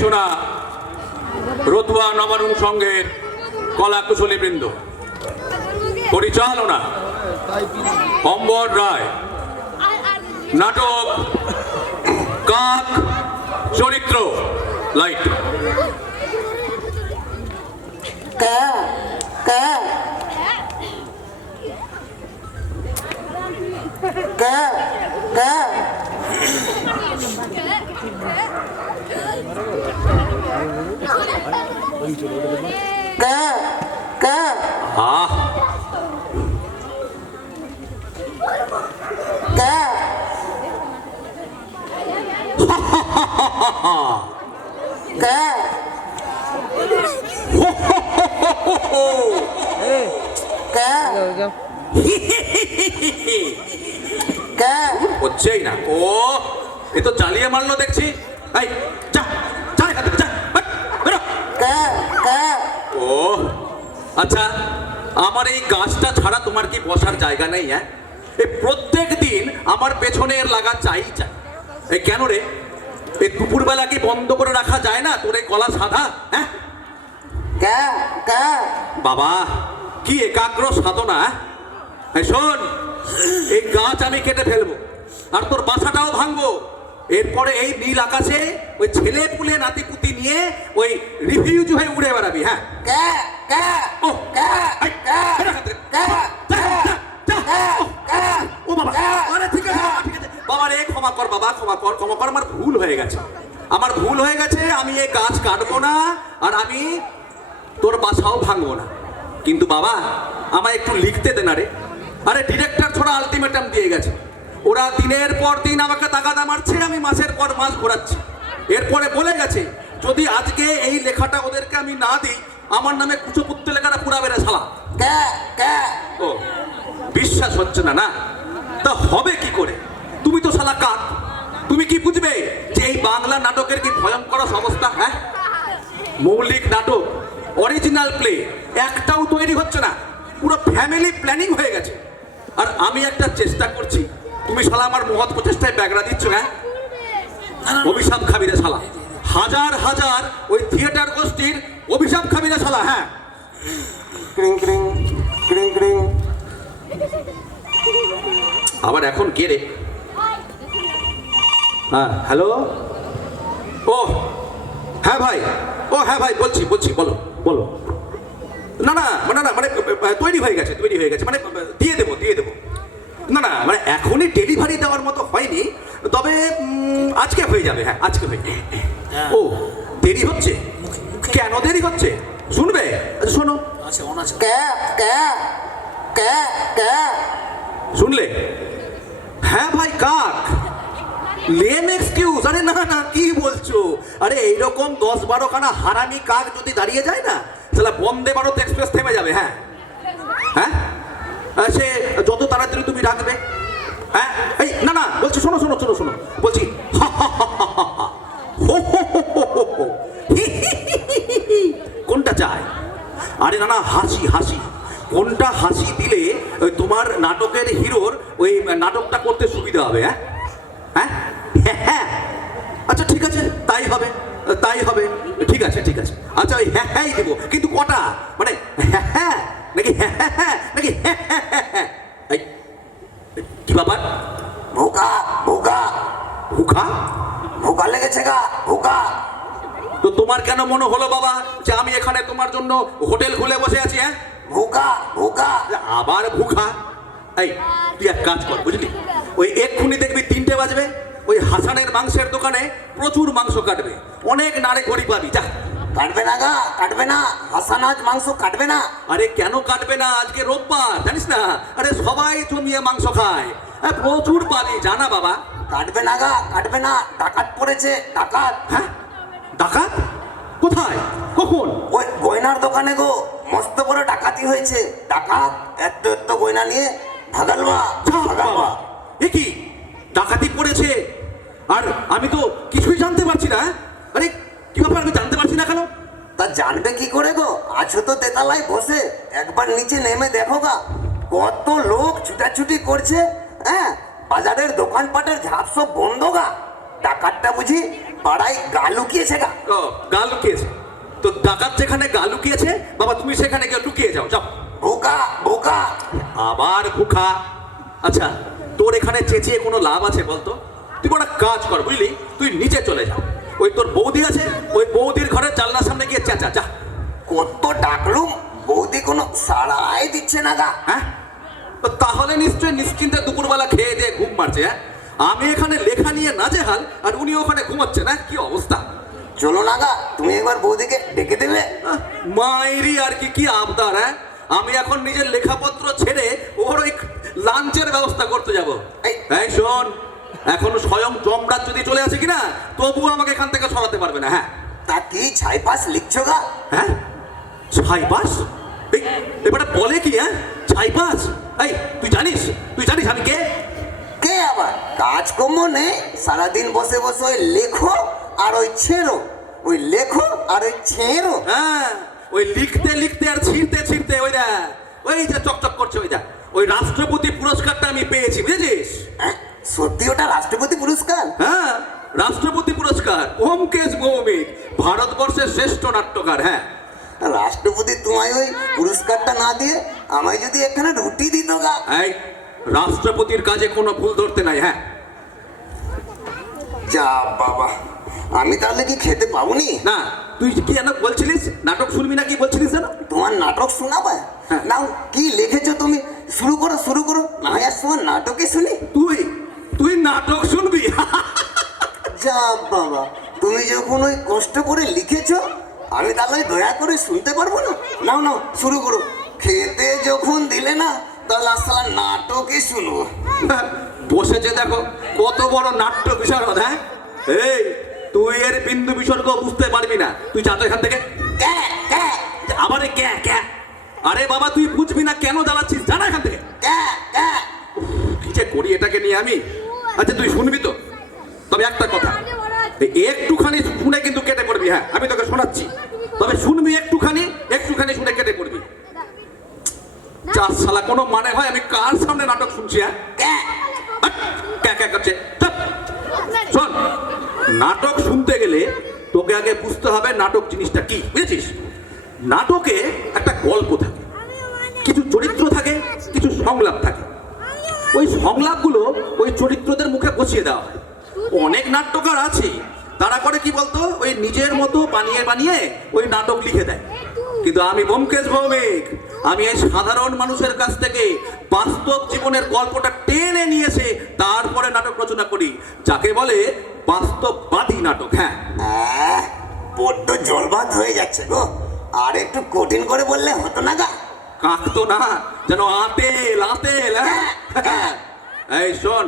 শোনা রতুয়া নবারুণ সংঘের কলা কুশলী বৃন্দ, পরিচালনা অম্বর রায়, নাটক কাক, চরিত্র লাইট। হচ্ছেই না। ও এ তো চালিয়ে মারলো দেখছি। ও আচ্ছা, আমার এই গাছটা ছাড়া তোমার কি বসার জায়গা নেই? হ্যাঁ, এই প্রত্যেক দিন আমার পেছনে এর লাগা চাই। এই কেন রে? এই দুপুরবেলা কি বন্ধ করে রাখা যায় না তোর এই গলা সাধা? হ্যাঁ বাবা, কি একাগ্র সাধনা। শোন, এই গাছ আমি কেটে ফেলবো আর তোর বাসাটাও ভাঙবো। এরপরে এই নীল আকাশে ওই ছেলে পুলে নাতি পুতি নিয়ে ওই রিফিউজ হয়ে উড়ে বেড়াবি। হ্যাঁ বাবা রে, ক্ষমা কর বাবা, ক্ষমা কর। আমার ভুল হয়ে গেছে, আমার ভুল হয়ে গেছে। আমি এই গাছ কাটবো না আর আমি তোর বাসাও ভাঙবো না। কিন্তু বাবা, আমায় একটু লিখতে দে না রে। আরে ডিরেক্টর ছোড়া আলটিমেটাম দিয়ে গেছে। ওরা দিনের পর দিন আমাকে তাগাদা মারছে, আমি মাসের পর মাস ঘোরাচ্ছি। এরপরে বলে গেছে যদি আজকে এই লেখাটা ওদেরকে আমি না দিই, আমার নামে কুচো পুত্তে লেখাটা পুরা বেড়ে শালা। ও বিশ্বাস হচ্ছে না? না তা হবে কি করে? তুমি তো শালা কাক, তুমি কি বুঝবে যে এই বাংলা নাটকের কি ভয়ঙ্কর অবস্থা? হ্যাঁ, মৌলিক নাটক, অরিজিনাল প্লে একটাও তৈরি হচ্ছে না, পুরো ফ্যামিলি প্ল্যানিং হয়ে গেছে। আর আমি একটা চেষ্টা করছি, তুমি শালা আমার মহৎ প্রচেষ্টায় ব্যাগরা দিচ্ছ। হ্যাঁ, অভিশাপ খাবি রে শালা, হাজার হাজার ওই থিয়েটার গোষ্ঠীর অভিশাপ খাবি রে শালা। হ্যাঁ, আবার এখন কে রে? হ্যাঁ হ্যালো, ও হ্যাঁ ভাই, ও হ্যাঁ ভাই, বলছি বলো বলো। না না মানে তৈরি হয়ে গেছে মানে দিয়ে দেবো। না মানে এখনই ডেলিভারি দেওয়ার মতো হয়নি, তবে আজকে হয়ে যাবে। হ্যাঁ আজকে হয়ে যাবে। ও দেরি হচ্ছে? কেন দেরি হচ্ছে শুনবে? শোনো, শুনলে? হ্যাঁ ভাই, কাক লেম এক্সকিউজ। আরে না না, কি বলছো? আরে এইরকম 10-12 খানা হারামি কাক যদি দাঁড়িয়ে যায় না, তাহলে বন্দে ভারত এক্সপ্রেস থেমে যাবে। হ্যাঁ হ্যাঁ, সে যত তাড়াতাড়ি তুমি রাখবে। হ্যাঁ এই না না বলছি, শোনো বলছি, কোনটা চাই? আরে না না, হাসি। কোনটা হাসি দিলে তোমার নাটকের হিরোর ওই নাটকটা করতে সুবিধা হবে? হ্যাঁ হ্যাঁ, আচ্ছা ঠিক আছে, তাই হবে। ঠিক আছে। আচ্ছা ওই হ্যাঁ দেবো, কিন্তু কটা? মানে হ্যাঁ নাকি নাকি কি ব্যাপার? ভোকা লেগেছে গা, ভোকা। তো তোমার কেন মনে হলো বাবা যে আমি এখানে তোমার জন্য হোটেল খুলে বসে আছি? হ্যাঁ, ভোকা আবার ভুখা। এই তুই এক কাজ কর, বুঝলি? ওই এক্ষুনি দেখবি 3টে বাজবে, ওই হাসানের মাংসের দোকানে প্রচুর মাংস কাটবে, অনেক নাড়ে ঘড়ি পাবি। যা। কাটবে না হাসান, আজ মাংস কাটবে না। আরে কেন কাটবে না? আজকে রোববার, জানিস না? আরে সবাই জমিয়ে মাংস খায়, প্রচুর পাবি, জানা বাবা। কাটবে না, ডাকাত পড়েছে, ডাকাত। হ্যাঁ, ডাকাত কোথায়, কখন? ওই গয়নার দোকানে গো, মস্ত বড় ডাকাতি হয়েছে। ডাকাত এত গয়না নিয়ে ভাগালবা। এ কি ডাকাতি পড়েছে? আর আমি তো কিছুই জানতে পারছি না। আরে কি ব্যাপার, আমি জানতে পারছি না কেন? তা জানবে কি করে গো? আছো তো তেতালায় বসে, একবার নিচে নেমে দেখো গা, কত লোক ছুটাছুটি করছে। হ্যাঁ, বাজারের দোকানপাটের ঝাপ সব বন্ধ গা। ডাকাতটা বুঝি পাড়ায় গা লুকিয়েছে গা। ও গা লুকিয়েছে? তো ডাকাত যেখানে গা লুকিয়েছে বাবা, তুমি সেখানে গিয়ে লুকিয়ে যাও, যাও। বোকা বোকা। আবার ভুখা? আচ্ছা, তোর এখানে চেঁচিয়ে কোনো লাভ আছে বলতো? তুই একটা কাজ কর, বুঝলি, তুই নিচে চলে যা, ওই তোর বৌদি আছে, ওই বৌদির ঘরে জানলার সামনে গিয়ে চেঁচা, যা। কত ডাকলুম, বৌদি কোনো সাড়াই দিচ্ছে না গা। হ্যাঁ, তো তাহলে নিশ্চয়ই নিশ্চিন্তে দুপুরবেলা খেয়ে দিয়ে ঘুম মারছে। হ্যাঁ, আমি এখানে লেখা নিয়ে নাজেহাল আর উনি ওখানে ঘুমাচ্ছে না, কি অবস্থা। চলো না গা, তুমি একবার বৌদিকে ডেকে দেবে। মায়েরই আর কি কি আবদার। হ্যাঁ, আমি এখন নিজের লেখাপত্র ছেড়ে ওর ওই লাঞ্চের ব্যবস্থা করতে যাব। এই শোন, এখন স্বয়ং যমরাজ যদি চলে আসে কিনা তবু আমাকে এখান থেকে সরাতে পারবে না। হ্যাঁ, তা কি ছাইপাস লিখছো গা? হ্যাঁ, ছাইপাস? এবারে বলে কি? হ্যাঁ, ছাইপাস? এই তুই জানিস, তুই জানিস আমি কে? কে আবার? কাজকর্ম নেই, সারাদিন বসে বসে ওই লেখো আর ওই ছেড়ো, ওই লেখো আর ওই ছেড়ো। হ্যাঁ, ওই লিখতে লিখতে আর ছিঁড়তে ছিঁড়তে ওই দা, ওই যে চকচক করছে ওই দা, ওই রাষ্ট্রপতি পুরস্কারটা আমি পেয়েছি, বুঝেছিস? সত্যি ওটা রাষ্ট্রপতি পুরস্কার? হ্যাঁ, রাষ্ট্রপতি পুরস্কার, ব্যোমকেশ ভৌমিক, ভারতবর্ষের শ্রেষ্ঠ নাট্যকার। হ্যাঁ, রাষ্ট্রপতি তোমায় ওই পুরস্কারটা না দিয়ে আমায় যদি এখানে রুটি দিত গা। এই রাষ্ট্রপতির কাজে কোনো ভুল ধরতে নাই। হ্যাঁ, যা বাবা, আমি তাহলে কি খেতে পাবনি? না, তুই কি যেন বলছিলিস, নাটক শুনবি না কি বলছিলিস যেন? তোমার নাটক শোনাবা? হ্যাঁ। নাও, কি লিখেছো তুমি? শুরু করো শুরু করো, না হয় তোমার নাটকে শুনি। তুই তুই নাটক শুনবি? যা বাবা, তুমি যখন ওই কষ্ট করে লিখেছো, আমি তাহলে দয়া করে শুনতে পারবো না? নাও নাও শুরু করো, খেতে যখন দিলে না তাহলে আসলে নাটকে শুনবো। বসেছে দেখো কত বড় নাট্য বিশারদ। হ্যাঁ, এই তুই এর বিন্দু বিসর্গ বুঝতে পারবি না, তুই যা তো এখান থেকে। ক্যা, ক্যা, আবার ক্যা ক্যা? আরে বাবা, তুই বুঝবি না কেন জ্বালাচ্ছিস, জানা এখান থেকে। ক্যা, ক্যা। কি যে করি এটাকে নিয়ে আমি। আচ্ছা, তুই শুনবি তো? তবে একটা কথা, একটুখানি শুনে কিন্তু কেটে পড়বি। হ্যাঁ, আমি তোকে শোনাচ্ছি, তবে শুনবি একটুখানি, একটুখানি শুনে কেটে পড়বি। চার শালা কোনো মানে হয়? আমি কার সামনে নাটক শুনছি? হ্যাঁ, ক্যা ক্যা করছে। চুপ। শোন, নাটক শুনতে গেলে তোকে আগে বুঝতে হবে নাটক জিনিসটা কি, বুঝেছিস? নাটকে একটা গল্প থাকে, কিছু চরিত্র থাকে, কিছু সংলাপ থাকে। ওই সংলাপগুলো ওই চরিত্রদের মুখে বসিয়ে দেওয়া হয়। অনেক নাট্যকার আছে, তারা করে কি বলতো, ওই নিজের মতো বানিয়ে বানিয়ে ওই নাটক লিখে দেয়। কিন্তু আমি ব্যোমকেশ ভৌমিক, আমি এই সাধারণ মানুষের কাছ থেকে বাস্তব জীবনের গল্পটা টেনে নিয়ে এসে তারপরে নাটক রচনা করি, যাকে বলে বাস্তববাদী নাটক। হ্যাঁ, বড্ড জলবাদ হয়ে যাচ্ছে গো, আর একটু কঠিন করে বললে হতো না গা? কাঁকতো না যেন, আতেল আতেল। হ্যাঁ, এই শোন,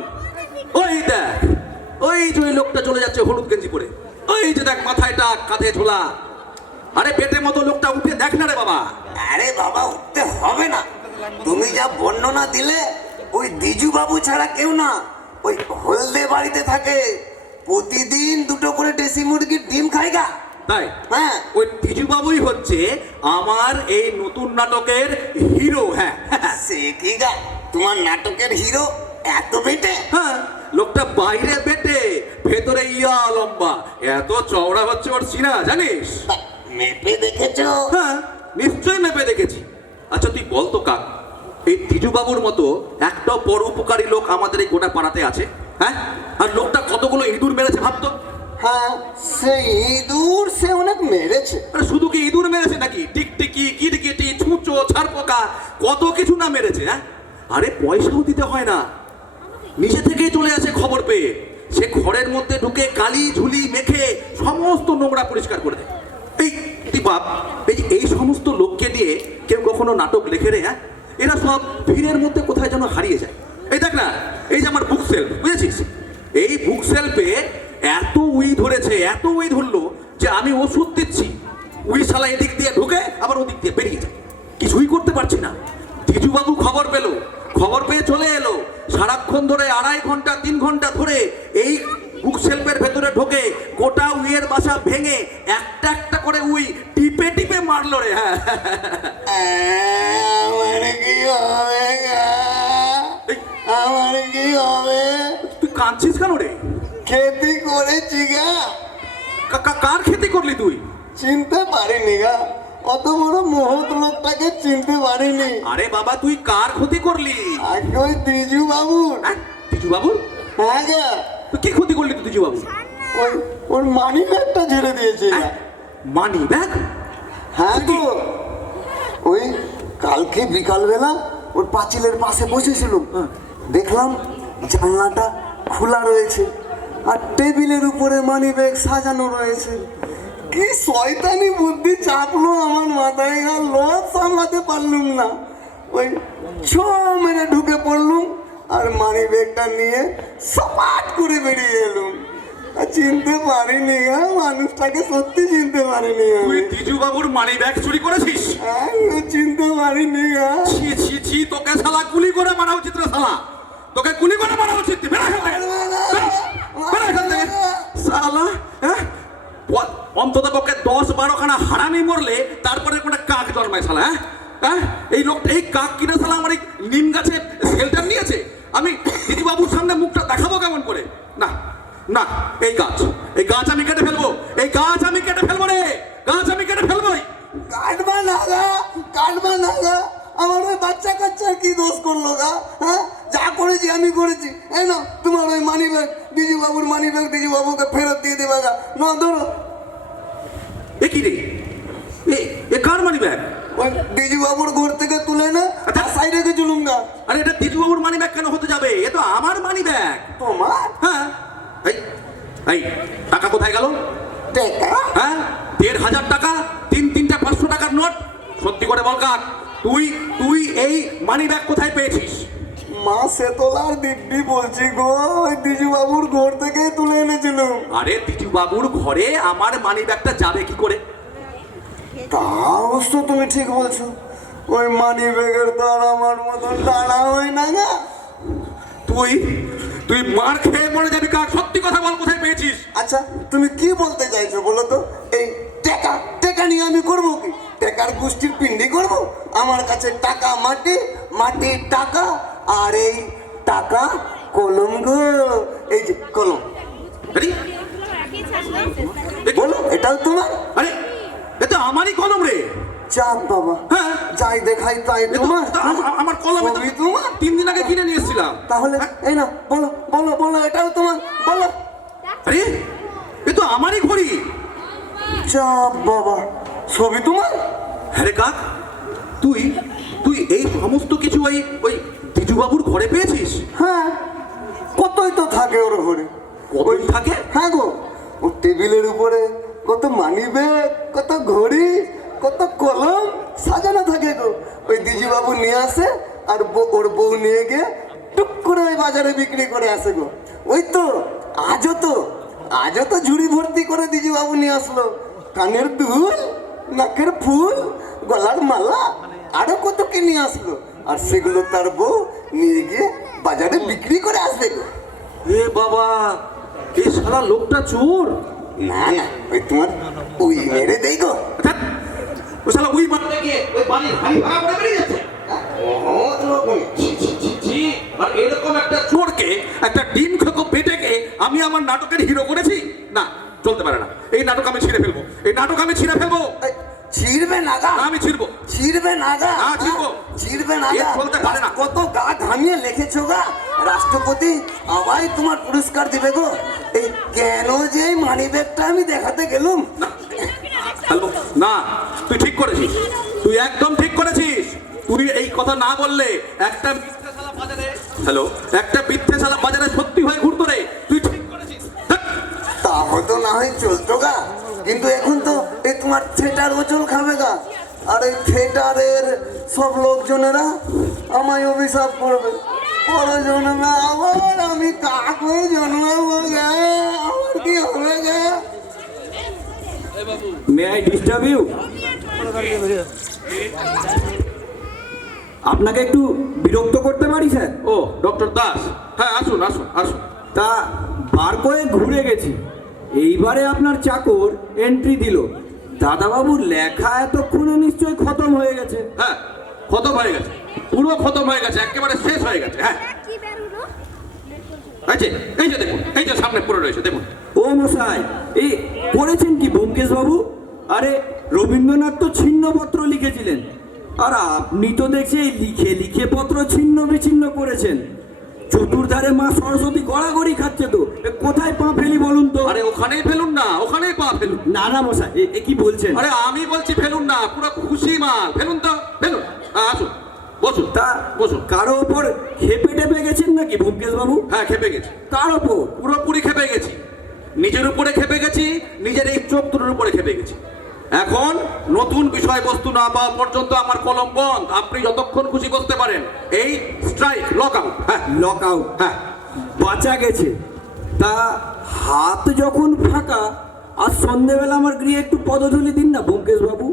ওই দেখ, ওই যে ওই লোকটা চলে যাচ্ছে হলুদ গেঞ্জি পরে, ওই যে দেখ মাথায় টাক, কাঁধে ঝোলা, আরে পেটের মতো লোকটা, উঠে দেখ না রে বাবা। আরে বাবা, উঠতে হবে না, তুমি যা বর্ণনা দিলে ওই দ্বিজু বাবু ছাড়া কেউ না। ওই হলদে বাড়িতে থাকে, প্রতিদিন দুটো করে দেশি মুরগির ডিম খায় গা। তাই? হ্যাঁ, ওই দ্বিজু বাবুই হচ্ছে আমার এই নতুন নাটকের হিরো। হ্যাঁ, সে কি গা, তোমার নাটকের হিরো এত বেটে? হ্যাঁ, লোকটা বাইরে বেটে, ভেতরে ইয়া লম্বা, এত চওড়া হচ্ছে ওর সিনা, জানিস? মেপে দেখেছো? হ্যাঁ, নিশ্চয়ই মেপে দেখেছি। আচ্ছা, তুই বলতো কাক, এই দ্বিজুবাবুর মতো একটা বড় উপকারী লোক আমাদের এই গোটা পাড়াতে আছে? হ্যাঁ, আর লোকটা কতগুলো ইঁদুর মেরেছে ভাবতো। হ্যাঁ, সে ইঁদুর সে অনেক মেরেছে। আরে শুধু কি ইঁদুর মেরেছে নাকি, টিকটিকি, কিরকিটি, ছুঁচো, ছারপোকা, কত কিছু না মেরেছে। হ্যাঁ, আরে পয়সাও দিতে হয় না, নিজে থেকেই চলে আসে খবর পেয়ে, সে ঘরের মধ্যে ঢুকে কালি ঝুলি মেখে সমস্ত নোংরা পরিষ্কার করে দেয়। এই বাপ, এই সমস্ত লোককে নিয়ে কেউ কখনো নাটক লেখে রে? হ্যাঁ, এরা সব ভিড়ের মধ্যে কোথায় যেন হারিয়ে যায়। এই দেখ না, এই যে আমার বুক সেলফ, বুঝেছিস? এই বুক সেলফে এত উই ধরেছে, এত উই ধরলো যে আমি ওষুধ দিচ্ছি, উই শালা এদিক দিয়ে ঢুকে আবার ওদিক দিয়ে বেরিয়ে যায়, কিছুই করতে পারছি না। দ্বিজুবাবু খবর পেল, খবর পেয়ে চলে এলো, সারাক্ষণ ধরে 2.5 ঘন্টা 3 ঘন্টা ধরে এই বুক সেলফের ভেতরে ঢোকে গোটা উইয়ের বাসা ভেঙে একটা একটা করে উই টিপে টিপে মারলো রে। হ্যাঁ, আমার কি হবে গা? আমার কি হবে? তুই কাঁদছিস কেন রে? খেতে করেছি গা, কার ক্ষতি করলি তুই? চিনতে পারিনি গা, অত বড় মহৎ লোকটাকে চিনতে পারিনি। আরে বাবা তুই কার ক্ষতি করলি? আগে ওই দিজু বাবুর। দিজু বাবুর? হ্যাঁ গা। তুই কি ক্ষতি করলি তুই দিজু বাবু? ওই ওর মানি ব্যাগটা ঝেড়ে দিয়েছে। Money bag? হ্যাঁ গো, ওই কালকে বিকালবেলা ওর পাঁচিলের পাশে বসেছিলাম, দেখলাম জানলাটা খোলা রয়েছে আর টেবিলের উপরে মানি ব্যাগ সাজানো রয়েছে। কি শয়তানি বুদ্ধি চাপলো আমার মাথায়, আর লস সামলাতে পারলুম না। ওই ছো মেরে ঢুকে পড়লুম আর মানি ব্যাগটা নিয়ে সপাট করে বেরিয়ে এলুম। আর চিনতে পারিনি, মানুষটাকে সত্যি চিনতে পারিনি তুই আমি। দিজু বাবুর মানি ব্যাগ চুরি করেছিস? চিনতে পারিনি। ছি ছি ছি, তোকে শালা গুলি করে মারা উচিত রে শালা, তোকে গুলি করে মারা উচিত। বেরা এখান থেকে, বেরা এখান থেকে শালা। অন্তত পক্ষে 10-12 খানা হারামি মরলে তারপরে কোনো কাক জন্মায় শালা। এই লোকটা, এই কাক কিনা শালা আমার এই নিম গাছে শেল্টার নিয়েছে। আমি দিদি বাবুর সামনে মুখটা দেখাবো কেমন করে? না না, এই গাছ আমি কেটে ফেলবো, এই গাছ আমি কেটে ফেলবো রে, গাছ আমি কেটে ফেলবোই। কাটবা না গা, কাটবা না গা। আমার ওই বাচ্চা কাচ্চা কি দোষ করলো গা? হ্যাঁ, যা করেছি আমি করেছি। এই না তোমার ওই মানি ব্যাগ, দিজু বাবুর মানি ব্যাগ দিজু বাবুকে ফেরত দিয়ে দেবা গা। না ধরো। এ কি রে, এ কার মানি ব্যাগ? ওই দিজু বাবুর ঘর থেকে তুলে না সাইডে রেখে চলুম গা। আরে এটা দিজু বাবুর মানি ব্যাগ কেন হতে যাবে? এ তো আমার মানি ব্যাগ। তোমার? হ্যাঁ। এই এই টাকা কোথায় গেল? হ্যাঁ, 1,500 টাকা, 3-3টা 500 টাকার নোট। সত্যি করে বল কাক, তুই এই মানি ব্যাগ কোথায় পেয়েছিস? মা সেতলার দিব্যি বলছি গো, ওই দিজু বাবুর ঘর থেকে তুলে এনেছিল। আরে দিজু বাবুর ঘরে আমার মানি ব্যাগটা যাবে কি করে? তা অবশ্য তুমি ঠিক বলছো, ওই মানি ব্যাগের তো আর আমার মতন টানা হয় না গা। তুই মার খেয়ে মরে যাবি কাক, সত্যি কথা বল কোথায় পেয়েছিস? আচ্ছা তুমি কি বলতে চাইছো বলো তো? এই টাকা টাকা নিয়ে আমি করবো কি? টাকার গোষ্ঠীর পিন্ডি করবো? আমার কাছে টাকা মাটি, মাটির টাকা, আর এই টাকা কলম গো, এই যে কলম। আরে বলো এটাও তোমার? আরে এ তো আমারই কলম রে। চাপ বাবা, হ্যাঁ, যাই দেখাই তাই তোমার। আমার কলম সবই তোমার? 3 দিন আগে কিনে নিয়ে এসেছিলাম। তাহলে এই না, বলো বলো বলো এটাও তোমার, বলো। আরে এ তো আমারই ঘড়ি। চাপ বাবা, সবই তোমার? হ্যাঁ রে কাক, তুই এই সমস্ত কিছু ওই দিজু বাবুর ঘরে পেয়েছিস? হ্যাঁ, কতই তো থাকে ওর ঘরে। কতই থাকে? হ্যাঁ গো, ও টেবিলের উপরে কত মানি ব্যাগ, কত ঘড়ি, কত কলম সাজানো থাকে গো। ওই দিজু বাবু নিয়ে আসে আর ওর বউ নিয়ে গিয়ে টুক করে ওই বাজারে বিক্রি করে আসে গো। ওই তো আজও তো ঝুড়ি ভর্তি করে দিজু বাবু নিয়ে আসলো। কানের দুল, নাকের ফুল, গলার মালা, আরো কত কি নিয়ে আসলো। আর সেগুলো তার বউ নিয়ে গিয়ে বাজারে বিক্রি করে আসবে গো। এ বাবা, এই শালা লোকটা চোর। না না, ওই তোমার ওই মেরে দেই গো। ও শালা ওই মারতে গিয়ে ওই বাড়ির হাড়ি ভাঙা করে বেরিয়ে যাচ্ছে। আর এরকম একটা চোরকে, একটা ডিম খেকো পেটেকে আমি আমার নাটকের হিরো করেছি? না, চলতে পারে না। এই নাটক আমি ছিঁড়ে ফেলবো, এই নাটক আমি ছিঁড়ে ফেলবো। ছিড়বে না গা, আমি ছিড়বো। ছিড়বে না গা, না ছিড়বো, ছিড়বে না এ গা। চলতে পারে না। কত গা ঘামিয়ে লিখেছো গা, রাষ্ট্রপতি আবার তোমার পুরস্কার দিবে গো। এই কেন যে মানি ব্যাগটা আমি দেখাতে গেলুম। হ্যালো, না তুই ঠিক করেছিস, তুই একদম ঠিক করেছিস। তুই এই কথা না বললে একটা মিথ্যে শালা বাজারে, হ্যালো, একটা মিথ্যে শালা বাজারে সত্যি হয়ে ঘুরতো রে। তুই ঠিক করেছিস। তা হয়তো না হয় চলতো গা, কিন্তু এখন তো এই তোমার থিয়েটার ওচল খাবে গা। আর এই থিয়েটারের সব লোকজনেরা আমায় অভিশাপ করবে, পরে জন্মে আবার আমি কাক হয়ে জন্মাবো গা। আমার কি হবে গা? May I disturb you? আপনাকে একটু বিরক্ত করতে পারি স্যার? ও ডক্টর দাস, হ্যাঁ আসুন আসুন আসুন। তা বার করে ঘুরে গেছি, এইবারে আপনার চাকর এন্ট্রি দিল। দাদাবাবুর লেখা এতক্ষণে নিশ্চয়ই খতম হয়ে গেছে। হ্যাঁ, খতম হয়ে গেছে, পুরো খতম হয়ে গেছে, একেবারে শেষ হয়ে গেছে। হ্যাঁ, এই যে দেখুন, এই যে সামনে পড়ে রয়েছে দেখুন। ও মশাই, এই করেছেন কি ব্যোমকেশ বাবু? আরে রবীন্দ্রনাথ তো ছিন্নপত্র লিখেছিলেন, আর আপনি তো দেখছি এই লিখে লিখে পত্র ছিন্ন বিচ্ছিন্ন করেছেন। চতুর্ধারে মা সরস্বতী গড়াগড়ি খাচ্ছে তো, কোথায় পা ফেলি বলুন তো? আরে ওখানেই ফেলুন না, ওখানেই পা ফেলুন। না না মশাই, এ কি বলছেন? আরে আমি বলছি ফেলুন না, পুরো খুশি মাল ফেলুন তো, ফেলুন। আসুন, বসুন। তা বসুন। কারো ওপর খেপে টেপে গেছেন নাকি ব্যোমকেশ বাবু? হ্যাঁ, খেপে গেছি, কার ওপর? পুরোপুরি খেপে গেছি। নিজের উপরে খেপে গেছি, নিজের এই চোখ দুটোর উপরে খেপে গেছি। এখন নতুন বিষয়বস্তু না পাওয়া পর্যন্ত আমার কলম বন্ধ। আপনি যতক্ষণ খুশি বসতে পারেন। এই স্ট্রাইক, লক আউট। হ্যাঁ, লক আউট। হ্যাঁ। বাঁচা গেছে। তা হাত যখন ফাঁকা, আর সন্ধেবেলা আমার গৃহে একটু পদধূলি দিন না ব্যোমকেশ বাবু।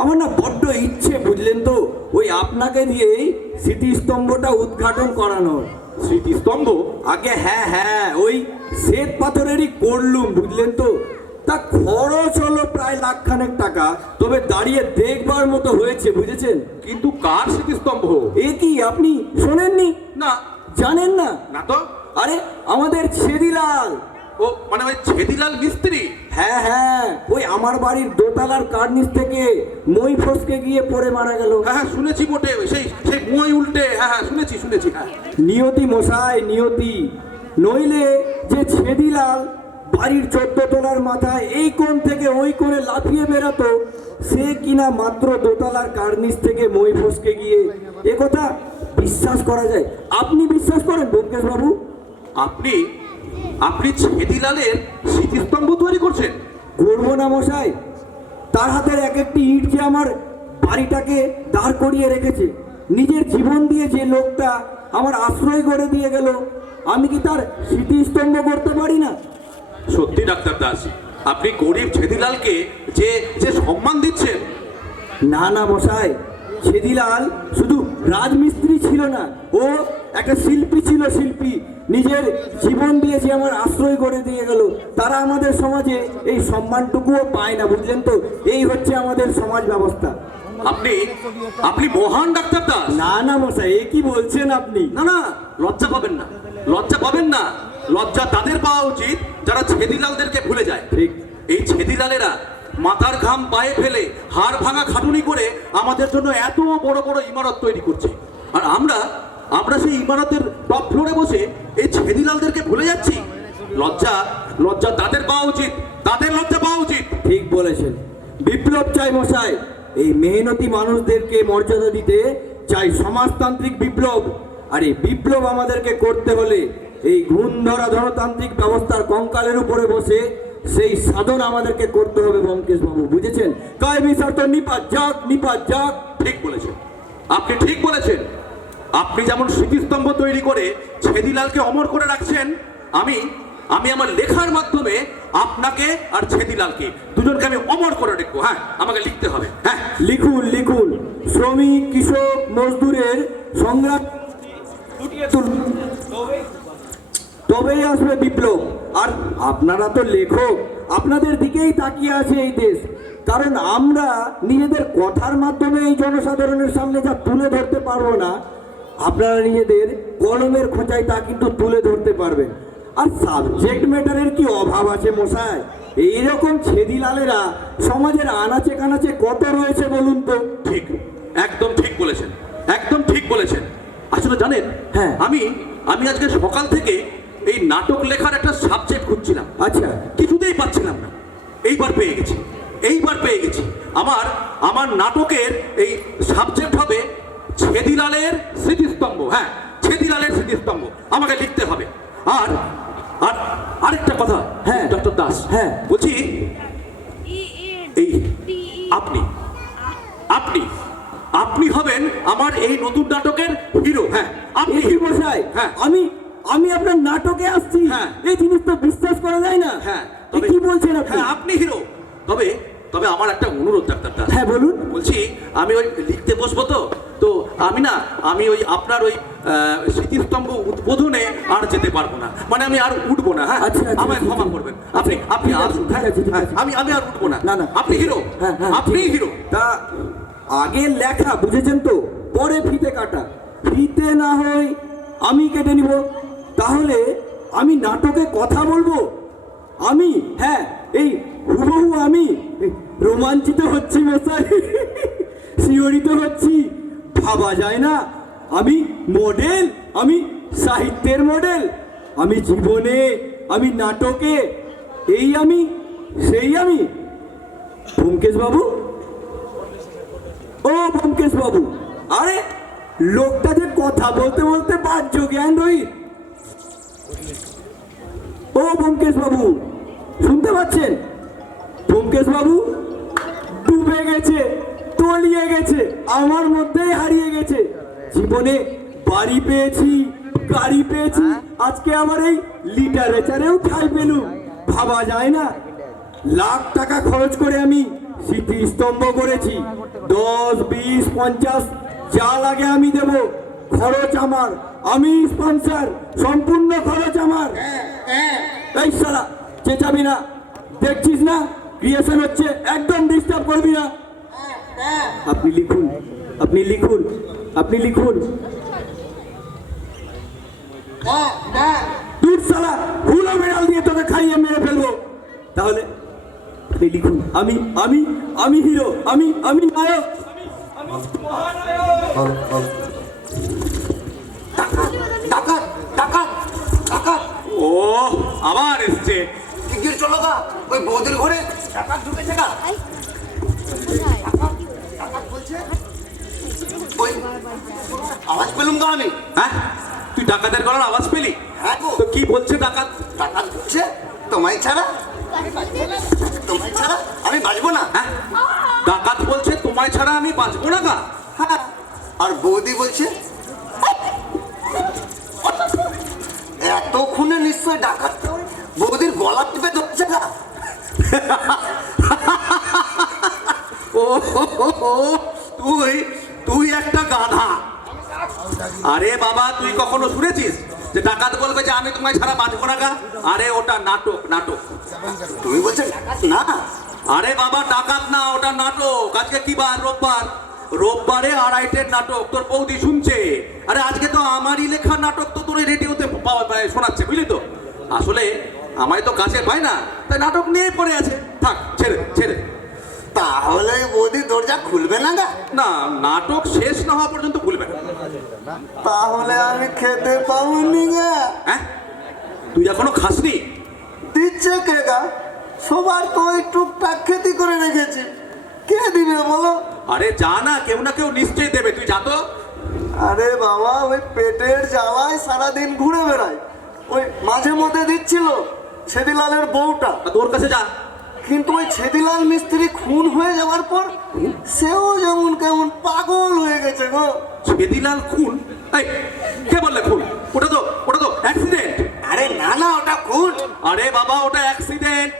আমার না বড্ড ইচ্ছে, বুঝলেন তো, ওই আপনাকে দিয়েই স্মৃতিস্তম্ভটা উদ্ঘাটন করানোর। স্মৃতিস্তম্ভ? আগে হ্যাঁ হ্যাঁ, ওই শ্বেত পাথরেরই করলুম, বুঝলেন তো। তা খরচ হলো প্রায় লাখখানেক টাকা, তবে দাঁড়িয়ে দেখবার মতো হয়েছে, বুঝেছেন। কিন্তু কার স্মৃতিস্তম্ভ? এ কি আপনি শোনেননি? না। জানেন না? না তো। আরে আমাদের ছেদিলাল। ও মানে ওই ছেদিলাল মিস্ত্রি? হ্যাঁ হ্যাঁ, ওই আমার বাড়ির দোতলার কার্নিস থেকে মই ফসকে গিয়ে পড়ে মারা গেল। হ্যাঁ হ্যাঁ, শুনেছি বটে। সেই সেই মই উল্টে। হ্যাঁ হ্যাঁ, শুনেছি শুনেছি। হ্যাঁ, নিয়তি মশাই, নিয়তি। নইলে যে ছেদিলাল বাড়ির 14 তলার মাথায় এই কোণ থেকে ওই কোণে লাফিয়ে বেরাতো, সে কিনা মাত্র দোতলার কার্নিস থেকে মই ফসকে গিয়ে, এ কথা বিশ্বাস করা যায়? আপনি বিশ্বাস করেন ব্যোমকেশ বাবু? আপনি আপনি ছেদিলালের স্মৃতিস্তম্ভ তৈরি করছেন? করবো না মশাই, তার হাতের এক একটি ইট যে আমার বাড়িটাকে দাঁড় করিয়ে রেখেছে। নিজের জীবন দিয়ে যে লোকটা আমার আশ্রয় করে দিয়ে গেল, আমি কি তার স্মৃতিস্তম্ভ করতে পারি না? সত্যি ডাক্তার দাস, আপনি গরিব ছেদিলালকে যে যে সম্মান দিচ্ছেন। না না মশাই, ছেদিলাল শুধু রাজমিস্ত্রি ছিল না, ও একটা শিল্পী ছিল, শিল্পী। নিজের জীবন দিয়ে যে আমার আশ্রয় করে দিয়ে গেল, তারা আমাদের সমাজে এই সম্মানটুকুও পায় না, বুঝলেন তো। এই হচ্ছে আমাদের সমাজ ব্যবস্থা। আপনি আপনি মহান ডাক্তার দাস। না না মশাই, এ কি বলছেন আপনি? না না, লজ্জা পাবেন না, লজ্জা পাবেন না। লজ্জা তাদের পাওয়া উচিত যারা ছেদিলালদেরকে ভুলে যায়। ঠিক। এই ছেদিলালেরা মাথার ঘাম পায়ে ফেলে হাড় ভাঙা খাটুনি করে আমাদের জন্য এত বড় বড় ইমারত তৈরি করছে, আর আমরা আমরা সেই ইমারতের টপ ফ্লোরে বসে এই ছেদিলালদেরকে ভুলে যাচ্ছি। লজ্জা লজ্জা তাদের পাওয়া উচিত, তাদের লজ্জা পাওয়া উচিত। ঠিক বলেছেন। বিপ্লব চাই মশাই, এই মেহনতি মানুষদেরকে মর্যাদা দিতে চাই সমাজতান্ত্রিক বিপ্লব। আর এই বিপ্লব আমাদেরকে করতে হলে এই ঘুণ ধরা ধনতান্ত্রিক ব্যবস্থার কঙ্কালের উপরে বসে সেই সাধন আমাদেরকে করতে হবে ব্যোমকেশ বাবু, বুঝেছেন। কায়েমি স্বার্থ নিপাত যাক, নিপাত যাক। ঠিক বলেছেন, আপনি ঠিক বলেছেন। আপনি যেমন স্মৃতিস্তম্ভ তৈরি করে ছেদিলালকে অমর করে রাখছেন, আমি আমি আমার লেখার মাধ্যমে আপনাকে আর ছেদিলালকে দুজনকে আমি অমর করে রাখবো। হ্যাঁ, আমাকে লিখতে হবে। হ্যাঁ, লিখুন লিখুন। শ্রমিক, কৃষক, মজদুরের সংগ্রাম ফুটিয়ে তুলুন, তবেই আসবে বিপ্লব। আর আপনারা তো লেখক, আপনাদের দিকেই তাকিয়ে আছে এই দেশ। কারণ আমরা নিজেদের কথার মাধ্যমে এই জনসাধারণের সামনে যা তুলে ধরতে পারবো না, আপনারা নিজেদের কলমের খোঁচায় তা কিন্তু তুলে ধরতে পারবেন। আর সাবজেক্ট ম্যাটারের কি অভাব আছে মশাই? এইরকম ছেদিলালেরা সমাজের আনাচে কানাচে কত রয়েছে বলুন তো। ঠিক, একদম ঠিক বলেছেন, একদম ঠিক বলেছেন। আসলে জানেন, হ্যাঁ, আমি আমি আজকে সকাল থেকে এই নাটক লেখার একটা সাবজেক্ট খুঁজছিলাম। আচ্ছা। কিছুতেই পাচ্ছিলাম না। এইবার পেয়ে গেছি, এইবার পেয়ে গেছি। আমার আমার নাটকের এই সাবজেক্ট হবে ছেদিলালের স্মৃতিস্তম্ভ। হ্যাঁ, ছেদিলালের স্মৃতিস্তম্ভ আমাকে লিখতে হবে। আর আর আরেকটা কথা, হ্যাঁ ডক্টর দাস, হ্যাঁ বলছি, এই আপনি আপনি আপনি হবেন আমার এই নতুন নাটকের হিরো। হ্যাঁ, আপনি কি মশাই? হ্যাঁ, আমি আমি আপনার নাটকে আসছি? হ্যাঁ। এই জিনিস তো বিশ্বাস করা যায় না। হ্যাঁ, এ কি বলছেন আপনি? হ্যাঁ, আপনি হিরো। তবে তবে আমার একটা অনুরোধ ডাক্তার দাস। হ্যাঁ বলুন। বলছি, আমি ওই লিখতে বসবো তো তো আমি ওই আপনার ওই স্মৃতিস্তম্ভ উদ্বোধনে আর যেতে পারবো না, মানে আমি আর উঠবো না। হ্যাঁ, আচ্ছা, আচ্ছা, আমায় ক্ষমা করবেন। আপনি আপনি ঠিক আছে, আসুন। ঠিক হ্যাঁ, আছে, ঠিক হ্যাঁ, আছে। আমি আর উঠবো না। না, না। আপনি হিরো। হ্যাঁ, হ্যাঁ, আপনি ঠিক। হিরো। তা আগে লেখা, বুঝেছেন তো, পরে ফিতে কাটা। ফিতে না হয় আমি কেটে নিব, তাহলে আমি নাটকে কথা বলবো। আমি, হ্যাঁ এই হুবহু আমি রোমাঞ্চিত হচ্ছি মশাই, শিহরিত হচ্ছি। ভাবা যায় না, আমি মডেল, আমি সাহিত্যের মডেল, আমি জীবনে, আমি নাটকে, এই আমি, সেই আমি। ব্যোমকেশ বাবু, ও ব্যোমকেশ বাবু, আরে লোকটা যে কথা বলতে বলতে বাহ্য জ্ঞান রহিত। ও ব্যোমকেশ বাবু, শুনতে পাচ্ছেন? ব্যোমকেশ বাবু ডুবে গেছে, তলিয়ে গেছে, আমার মধ্যেই হারিয়ে গেছে। জীবনে বাড়ি পেয়েছি, গাড়ি পেয়েছি, আজকে আমার এই লিটারেচারেও ঠাঁই পেলুম। ভাবা যায় না, লাখ টাকা খরচ করে আমি স্মৃতিস্তম্ভ করেছি। 10, 20, 50 যা লাগে আমি দেব, খরচ আমার, আমি স্পন্সর, সম্পূর্ণ খরচ আমার। এই শালা চেঁচাবি না, দেখছিস না ক্রিয়েশন হচ্ছে, একদম ডিস্টার্ব করবি না। আপনি লিখুন, আপনি লিখুন, আপনি লিখুন। দূর শালা, হুলো মেডাল দিয়ে তোকে খাইয়ে মেরে ফেলবো। তাহলে আপনি লিখুন, আমি আমি আমি হিরো, আমি আমি নায়ক। ডাকাত ডাকাত ডাকাত, ও আবার এসছে। শিগগির চলো গা, ওই বৌদির ঘরে ডাকাত ঢুকেছে গা। ডাকাত বলছে, ওই আওয়াজ পেলুম গা আমি। হ্যাঁ, তুই ডাকাতের গলার আওয়াজ পেলি? হ্যাঁ গো, তো কি বলছে ডাকাত? ডাকাত বলছে তোমায় ছাড়া, তোমায় ছাড়া আমি বাঁচবো না। হ্যাঁ, ডাকাত বলছে তোমায় ছাড়া আমি বাঁচবো না গা। হ্যাঁ, আর বৌদি বলছে এতক্ষণে নিশ্চয় ডাকাত বৌদির গলা টিপে ধরছে গা। ও হো হো হো, তুই তুই একটা গাধা। আরে বাবা, তুই কখনো শুনেছিস যে ডাকাত বলবে যে আমি তোমায় ছাড়া বাঁচবো না গা? আরে ওটা নাটক, নাটক। তুমি বলছো ডাকাত না? আরে বাবা, ডাকাত না, ওটা নাটক। আজকে কি বার? রোববার। রোববারে 2:30-এর নাটক তোর বৌদি শুনছে। আরে আজকে তো আমারই লেখা নাটক তো তোর রেডিওতে শোনাচ্ছে, বুঝলি তো? আসলে আমায় তো কাছে পায় না, তাই নাটক নিয়ে পড়ে আছে। থাক, ছেড়ে ছেড়ে। তাহলে বৌদি দরজা খুলবে না গা? না, নাটক শেষ না হওয়া পর্যন্ত ভুলবে না। তাহলে আমি খেতে পাবনি গা। হ্যাঁ, তুই এখনো খাসনি? দিচ্ছে কে গা? সবার তো ওই টুকটাক খেতি করে রেখেছে, কে দিবে বলো? আরে যা না, কেউ না কেউ নিশ্চয়ই দেবে, তুই যা তো। আরে বাবা, ওই পেটের জ্বালায় সারাদিন ঘুরে বেড়ায়। ওই মাঝে মধ্যে দিচ্ছিল ছেদিলালের বউটা, তোর কাছে যা। কিন্তু ওই ছেদিলাল মিস্ত্রি খুন হয়ে যাওয়ার পর সেও যেমন কেমন পাগল হয়ে গেছে গো। ছেদিলাল খুন? এই, কে বললে খুন? ওটা তো অ্যাক্সিডেন্ট। আরে না না, ওটা খুন। আরে বাবা, ওটা অ্যাক্সিডেন্ট।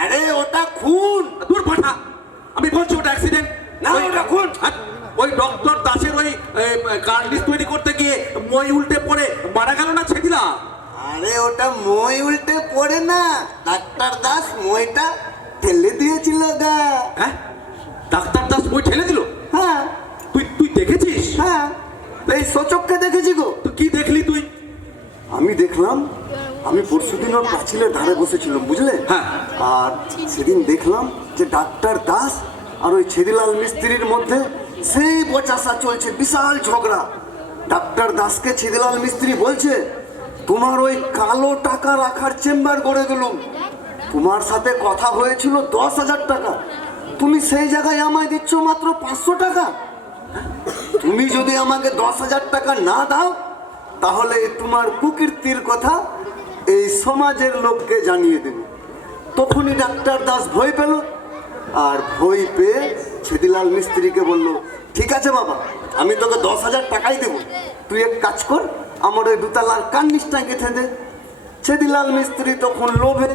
আরে ওটা খুন। দূর পাঠা, আমি বলছি ওটা অ্যাক্সিডেন্ট না, ওটা খুন। ওই ডক্টর দাসের ওই কার্লিস তৈরি করতে গিয়ে মই উল্টে পড়ে মারা গেল না ছেদিলা? আরে ওটা মই উল্টে পড়ে না, ডাক্তার দাস মইটা ঠেলে দিয়েছিল গা। হ্যাঁ, ডাক্তার দাস মই ঠেলে দিল? হ্যাঁ তুই দেখেছিস? হ্যাঁ, এই সচক্ষে দেখেছি গো। তো কি দেখলি তুই? আমি দেখলাম, আমি পরশুদিন ওর পাঁচিলের ধারে বসেছিলাম, বুঝলে? হ্যাঁ। আর সেদিন দেখলাম যে ডাক্তার দাস আর ওই ছেদিলাল মিস্ত্রির মধ্যে সেই বচাসা চলছে, বিশাল ঝগড়া। ডাক্তার দাসকে ছেদিলাল মিস্ত্রি বলছে, তোমার ওই কালো টাকা রাখার চেম্বার গড়ে দিলুম, তোমার সাথে কথা হয়েছিল 10,000 টাকা, তুমি সেই জায়গায় আমায় দিচ্ছ মাত্র 500 টাকা। তুমি যদি আমাকে 10,000 টাকা না দাও, তাহলে তোমার কুকীর্তির কথা এই সমাজের লোককে জানিয়ে দেবে। তখনই ডাক্তার দাস ভয় পেল, আর ভয় পেয়ে ছেদিলাল মিস্ত্রিকে বলল, ঠিক আছে বাবা, আমি তোকে 10,000 টাকাই দেবো, তুই এক কাজ কর, আমার ওই দুতলার কার্নিসটা গেঁথে দে। ছেদিলাল মিস্ত্রি তখন লোভে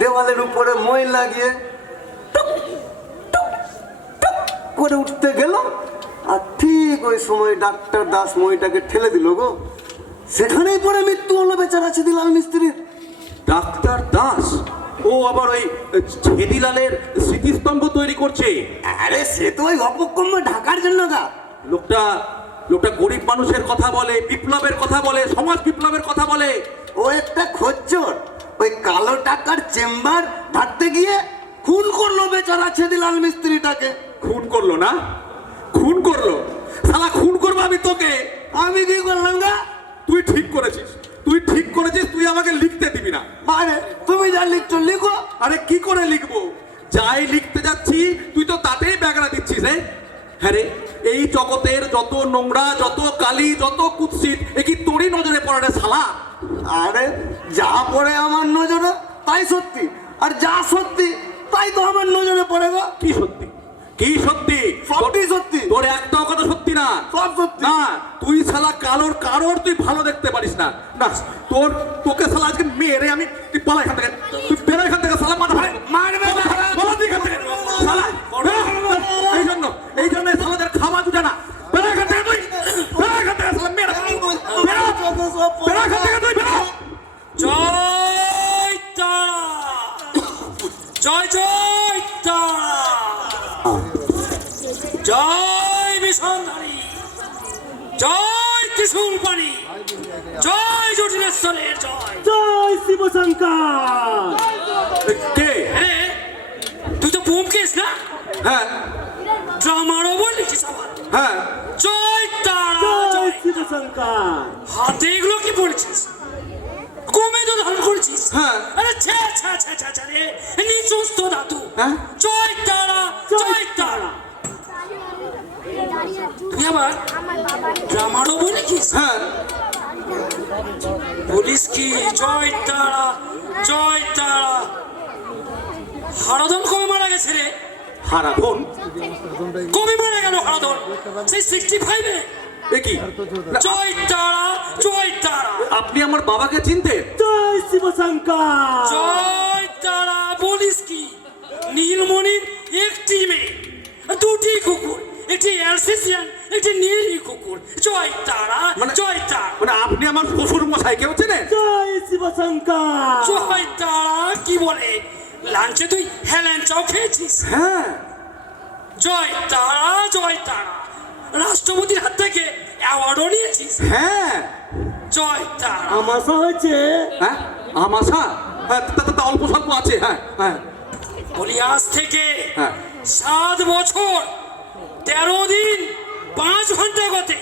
দেওয়ালের উপরে মই লাগিয়ে টুক টুক টুক করে উঠতে গেল, আর ঠিক ওই সময় ডাক্তার দাস মইটাকে ঠেলে দিল গো। সেখানেই পরে মৃত্যু হলো বেচারা ছেদিলাল মিস্ত্রির। ডাক্তার দাস ও আবার ওই ছেদিলালের স্মৃতিস্তম্ভ তৈরি করছে? আরে সে তো ওই অপকর্ম ঢাকার জন্য গা। লোকটা গরিব মানুষের কথা বলে, বিপ্লবের কথা বলে, সমাজ বিপ্লবের কথা বলে। ও একটা খচ্চর, ওই কালো টাকার চেম্বার ধারতে গিয়ে খুন করলো বেচারা ছেদিলাল মিস্ত্রিটাকে। খুন করলো না? খুন করলো? শালা খুন করবো আমি তোকে? আমি কি করলাম গা? তুই ঠিক করেছিস, তুই ঠিক করেছিস, তুই আমাকে লিখতে দিবি না। মানে তুমি যা লিখছো লিখো। আরে কি করে লিখবো? যাই লিখতে যাচ্ছি তুই তো তাতেই ব্যাগড়া দিচ্ছিস। হ্যাঁ রে, এই জগতের যত নোংরা, যত কালি, যত কুৎসিত, এ কি তোরই নজরে পড়ে রে শালা? আরে যা পড়ে আমার নজরে তাই সত্যি, আর যা সত্যি তাই তো আমার নজরে পড়ে গো। কি সত্যি? কি সত্যি? সবই সত্যি। তোর একটাও কথা সত্যি না। সব সত্যি। না, তুই শালা কারোর তুই ভালো দেখতে পারিস না। না, তোকে শালা আজকে মেরে আমি, তুই পালা এখান থেকে, তুই বেরো এখান থেকে শালা, মাথা ভাই মারবে না। পালা তুই এখান থেকে শালা। এই জন্য শালাদের খাওয়া দুটা না। বেরো এখান থেকে তুই, বেরো এখান থেকে শালা, মেরে বেরো এখান থেকে তুই, বেরো। জয় তারা, জয় জয় তারা, জয় মিশনধারী, জয় ত্রিশূল পানি, জয় জটিলেশ্বরের জয়। জয় শিবশঙ্কর। কে? আরে তুই তো ব্যোমকেশ না? হ্যাঁ ড্রামারও বলিস আবার। হ্যাঁ, জয় তারা, জয় জয়। শিবশঙ্কর। হাতে এগুলো কি বলছিস? গোমে তো ধারণ করেছিস। হ্যাঁ। আরে ছে ছে ছে ছে ছে রে, নিচস্ত ধাতু। হ্যাঁ? জয় তারা, জয় তারা। তুই আবার ড্রামারও বলিস? হ্যাঁ, বলিস কি জয় তারা, জয় তারা। হারাধন কবে মারা গেছে রে? হারাধন? কবে মারা গেল হারাধন? সেই 65-এ। এ কি? না, জয় তারা, জয় তারা। আপনি আমার বাবাকে চিনতেন? জয় শিবশঙ্কর। জয় তারা বলিস কি? নীলমণির একটি মেয়ে, দুটি কুকুর, একটি অ্যালসেসিয়ান, একটি নীল কুকুর। জয় তারা, জয় তারা। মানে আপনি আমার শ্বশুর মশাই কেউ চেনেন? জয় শিবশঙ্কর। জয় তারা কি বলে? লাঞ্চে তুই হেলেন চাও খেয়েছিস? হ্যাঁ। জয় তারা, জয় তারা। রাষ্ট্রপতির হাত থেকে অ্যাওয়ার্ডও নিয়েছিস? হ্যাঁ। জয় তারা। আমাশা হয়েছে। হ্যাঁ, আমাশা? হ্যাঁ, তা অল্প স্বল্প আছে। হ্যাঁ হ্যাঁ বলি আজ থেকে হ্যাঁ। 7 বছর 13 দিন 5 ঘন্টা গতে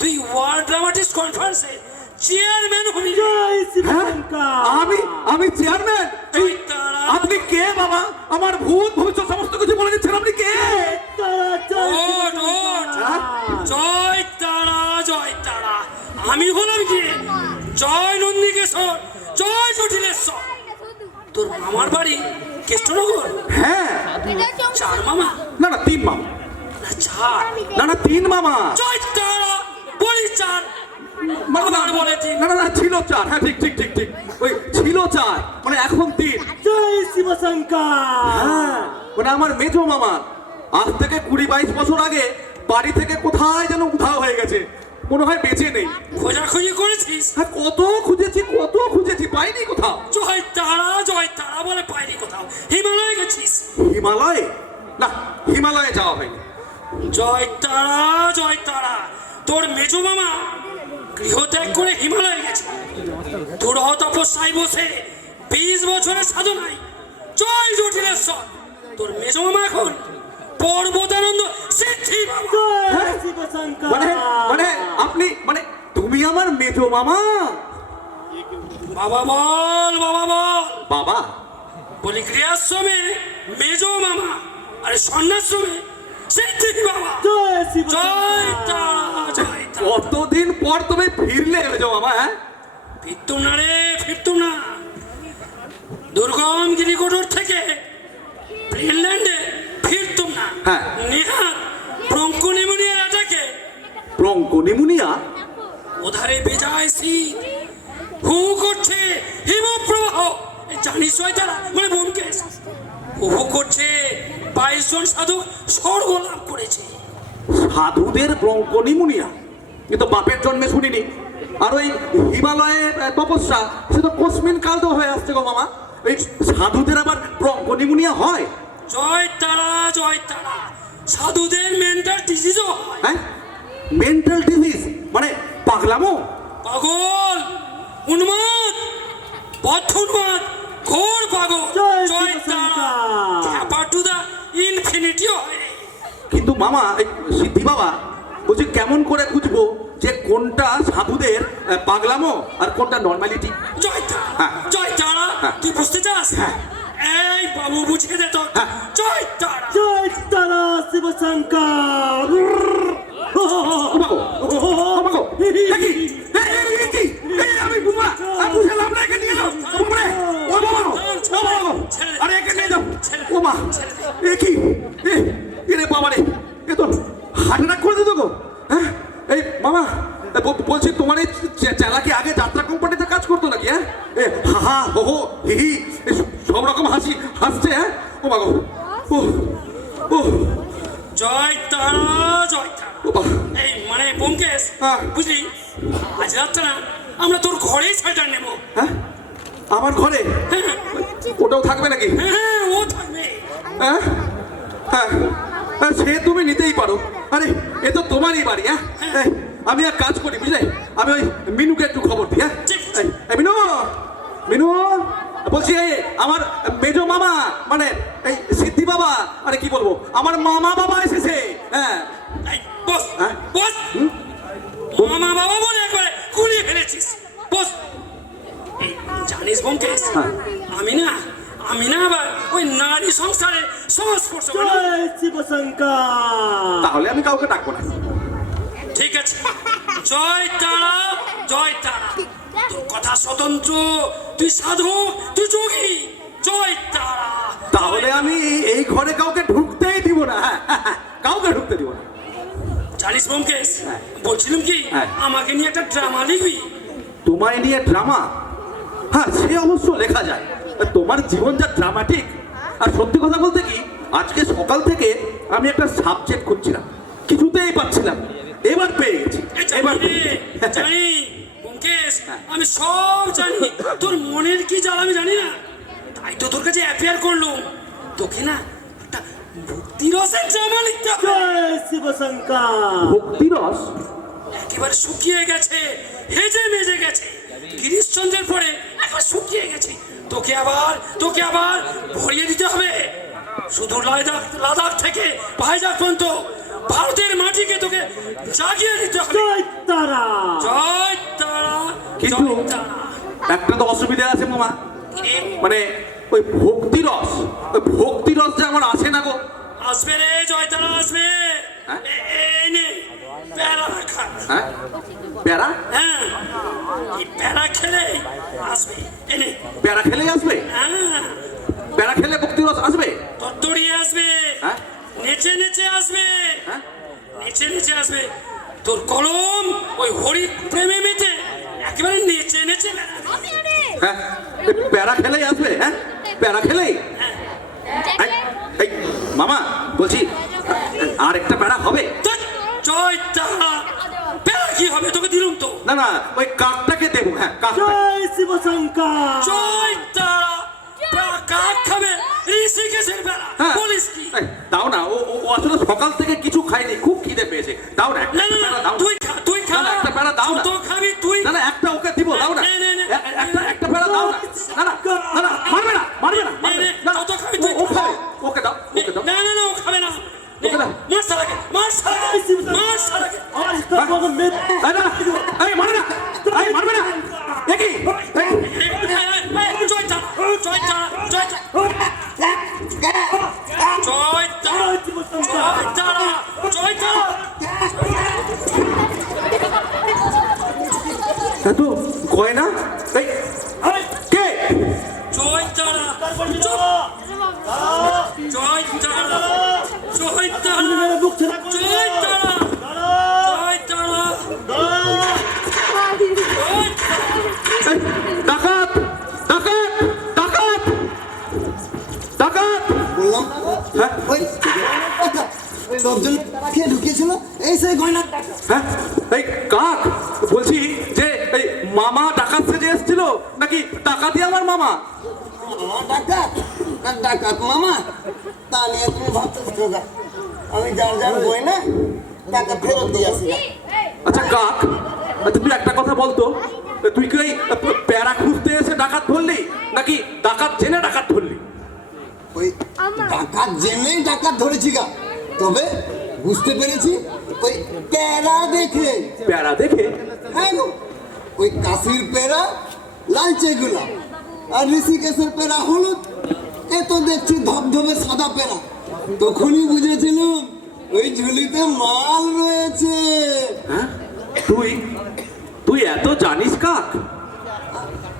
তুই ওয়ার্ল্ড ড্রামাটিস্ট কনফারেন্সে চেয়ারম্যান হবি। জয় হ্যাঁ? শিবশঙ্কর। আমি চেয়ারম্যান? জয় তারা। আপনি কে বাবা? আমার ভূত ভবিষ্যৎ সমস্ত কিছু বলে দিচ্ছেন। আপনি কে? তারা জয় ওঠ, ওঠ। হ্যাঁ? জয় তারা, জয় তারা। আমি হলাম কি জয় নন্দিকেশ্বর, জয় জটিলেশ্বর। তোর মামার বাড়ি কেষ্টনগর? হ্যাঁ। 4 মামা? না না, 3 মামা। না 4। না না, 3 মামা। জয় তারা বলি 4। না বলে 3। না, ছিল 4। হ্যাঁ, ঠিক ঠিক ঠিক ঠিক, ওই ছিল 4, মানে এখন 3। জয় শিবশঙ্কর। হ্যাঁ, মানে আমার মেজো মামা আজ থেকে 20-22 বছর আগে বাড়ি থেকে কোথায় যেন উধাও হয়ে গেছে, মনে হয় বেঁচে নেই। খোঁজাখুঁজি করেছিস? হ্যাঁ, কত খুঁজেছি, পাইনি কোথাও। জয় তারা বলে পাইনি কোথাও। হিমালয়ে গেছিস? হিমালয়ে? না, হিমালয়ে যাওয়া হয়নি। জয় তারা। তোর মেজো মামা গৃহত্যাগ করে হিমালয়ে গেছে। তোর তপস্যায় বসে 20 বছরের সাধনায়। জয় জটিলেশ্বর। তোর মেজো মামা এখন পর্বতানন্দ সিদ্ধি বাবা। জয় শিবশঙ্কর। মানে আপনি, মানে তুমি আমার মেজো মামা? বাবা বল, বাবা বল। বাবা? বলি গৃহাশ্রমে মেজো মামা, আরে সন্ন্যাশ্রমে সিদ্ধি বাবা। জয় জয় শিবশঙ্কর। তারা, জয় তারা। কতদিন পর তুমি ফিরলে মেজো মামা? হ্যাঁ, ফিরতুম না রে, ফিরতুম না। দুর্গম গিরিকোটর থেকে গ্রিনল্যান্ডে ফিরতুম না। হ্যাঁ। নেহাত ব্রঙ্কোনিমোনিয়ার অ্যাটাকে ব্রঙ্কোনিমোনিয়া? ওধারে বেজায় শীত, হু করছে হিমপ্রবাহ। জানিস তারা মানে ব্যোমকেশ হু করছে। 22 জন সাধক স্বর্গ লাভ করেছে। সাধুদের ব্রঙ্কোনিমোনিয়া? কিন্তু বাপের জন্মে শুনিনি। আর ওই হিমালয়ে তপস্যা, সে তো কোসমিন কাল তো হয়ে আসছে গো মামা। এই সাধুদের আবার ব্রঙ্কোনিমোনিয়া হয়? জয় তারা, জয় তারা। সাধুদের মেন্টাল ডিজিজও হয়। হ্যাঁ, মেন্টাল ডিজিজ মানে পাগলামো? পাগল, উন্মাদ, বদ্ধুন্মাদ ঘোর পাগল জয় জয় শিবশঙ্কর। তারা টু দা ইনফিনিটিও হয় রে। কিন্তু মামা এই সিদ্ধি বাবা বলছি কেমন করে বুঝবো যে কোনটা সাধুদের পাগলামো আর কোনটা নর্মালিটি? জয় তারা হ্যাঁ। জয় তারা হ্যাঁ। তুই বুঝতে চাস হ্যাঁ। এই বাবু বুঝিয়ে দে তো হ্যাঁ। জয় তারা জয় তারা শিবশঙ্কর। আমি বুমা বুঝলাম না, একে নিয়ে যাও বুমরে, ও বাবা ও বাবা, আরে একে নিয়ে যাও ও মা, এ কি রে বাবা রে, এ তো হার্ট অ্যাটাক করে দিত গো। হ্যাঁ এই মামা বলছি তোমার এই চেলা কি আগে যাত্রা কোম্পানিতে কাজ করতো নাকি? হ্যাঁ এ হা হা হো হো হি হি সব রকম হাসছে। হ্যাঁ ও মা গো, ও ও জয় তারা জয় তারা। ও বাবা, এই মানে ব্যোমকেশ হ্যাঁ। বুঝলি আজ রাতটা না আমরা তোর ঘরেই শেল্টার নেব। হ্যাঁ আমার ঘরে হ্যাঁ ওটাও থাকবে নাকি? হ্যাঁ ও থাকবে। হ্যাঁ হ্যাঁ হ্যাঁ, সে তুমি নিতেই পারো। আরে এ তো তোমারই বাড়ি। হ্যাঁ এই, আমি এক কাজ করি বুঝলে, আমি ওই মিনুকে একটু খবর দিই। হ্যাঁ ঠিক। এই মিনু, মিনু বলছি এই আমার মেজো মামা মানে এই সিদ্ধি বাবা, আরে কি বলবো আমার মামা বাবা এসেছে। হ্যাঁ এই বস হ্যাঁ? বস মামা বাবা বলে একবারে কুলিয়ে ফেলেছিস। বস এই জানিস ব্যোমকেশ হ্যাঁ। আমি না আবার ওই নারী সংসারে সংস্পর্শ করি না। জয় শিবশঙ্কর। তাহলে আমি কাউকে ডাকবো না। ঠিক আছে জয় তারা জয় তারা। তোর কথা স্বতন্ত্র, তুই সাধু তুই যোগী। জয় তারা। তাহলে আমি এই ঘরে কাউকে ঢুকতেই দিব না। হ্যাঁ কাউকে ঢুকতে দিব না। জানিস ব্যোমকেশ হ্যাঁ। বলছিলাম কি হ্যাঁ। আমাকে নিয়ে একটা ড্রামা লিখবি। তোমায় নিয়ে ড্রামা? হ্যাঁ সে অবশ্য লেখা যায়। তোমার জীবন যা ড্রামাটিক। আর সত্যি কথা বলতে কি আজকে সকাল থেকে আমি একটা সাবজেক্ট খুঁজছিলাম, কিছুতেই পাচ্ছিলাম না। এবার পেয়ে গেছি, এই জানি এবার রে, জানি ব্যোমকেশ আমি সব জানি। তোর মনের কি জ্বালা আমি জানি না, তাই তো তোর কাছে অ্যাপিয়ার করলুম। তোকে না একটা ভক্তি রসের ড্রামা লিখতে হবে। জয় শিবশঙ্কর। ভক্তিরস? একেবারে শুকিয়ে গেছে, হেজে মেজে গেছে, গিরিশচন্দ্রের পরে একবার শুকিয়ে গেছে। তোকে আবার ভরিয়ে দিতে হবে। শুধু লাদাখ থেকে ভাইজাগ পর্যন্ত ভারতের মাটিকে তোকে জাগিয়ে দিতে হবে। জয় তারা। জয় তারা কিন্তু জয় তারা। একটা তো অসুবিধা আছে মামা, কিরে, মানে ওই ভক্তিরস যে আমার আসে না গো। আসবে রে জয় তারা আসবে। হ্যাঁ? এই নে প্যারা রাখা। হ্যাঁ প্যারা? হ্যাঁ এই প্যারা খেলে আসবে। এনে প্যারা খেলেই আসবে? হ্যাঁ প্যারা খেলে ভক্তিরস আসবে? তত্তরিয়ে আসবে। হ্যাঁ? নেচে নেচে আসবে। হ্যাঁ? নেচে নেচে আসবে। তোর কলম ওই হরি প্রেমে মেতে একেবারে নেচে নেচে বেড়াবে। হ্যাঁ এই প্যারা খেলেই আসবে? হ্যাঁ প্যারা খেলেই? এই, এই, মামা বলছি আর একটা প্যারা হবে? ধ্যাৎ, জয় তারা প্যারা কি হবে তোকে দিলুম তো। না না ওই কাকটাকে দেবো। হ্যাঁ কাকটা। জয় শিবশঙ্কর। জয় তারা প্যারা কাক খাবে ঋষিকেশের প্যারা। হ্যাঁ। বলিস কি? এই, দাও না, ও ও আসলে সকাল থেকে কিছু খায়নি, খুব খিদে পেয়েছে। দাও না একটা না না না প্যারা দাও না। তুই খা না, না, একটা প্যারা দাও না। তো খাবি তুই। না না একটা ওকে দিব, দাও না। নে, নে, নে। একটা প্যারা দাও না। না না না না মারবে না, মারবে না, মারবে নে, না। নে, কত খাবি ও তুই? ও খাবে, ওকে দাও, ওকে দাও। না না না ও খাবে না। ওকে দাও। মার শালাকে মার শালাকে মার শালাকে। আমার ইস্তার মেয়ে। এই না, এই মারবে না, এই মারবে না। এ কি? এই, জয় তারা জয় তারা জয় তারা জয় তারা জয় শিবশঙ্কর। জয় তারা জয় তারা। এত গয়না? এই কে? জয় তারা জয় তারা জয় তারা মেরে বুক ছেড়া করে জয় তারা জয় তারা জয় তারা। এই, ডাকাত ডাকাত ডাকাত ডাকাত। বললাম হ্যাঁ ওই ওই লোকজন খেয়ে ঢুকিয়েছিল, এই সেই গয়না। হ্যাঁ এই কাক বলছি যে এই মামা ডাকাত সেজে এসেছিল নাকি ডাকাতি আমার মামা? ডাকাত না ডাকাত মামা, তা নিয়ে তুমি ভাবতেছো না। আমি যার যার গয়না টাকা ফেরত দিয়ে আসি। আচ্ছা কাক, তুমি একটা কথা বলতো, তুই কি ওই প্যারা খুঁজতে এসে ডাকাত ধরলি নাকি ডাকাত জেনে ডাকাত ধরলি? ওই ডাকাত জেনেই ডাকাত ধরেছি গা, তবে বুঝতে পেরেছি ওই প্যারা দেখে। প্যারা দেখে? হ্যাঁ গো, ওই কাশির পেরা লালচে গোলাপ আর ঋষিকেশের পেরা হলুদ, এ তো দেখছি ধবধবে সাদা পেরা। তখনই বুঝেছিলাম ওই ঝুলিতে মাল রয়েছে। হ্যাঁ, তুই তুই এত জানিস কাক?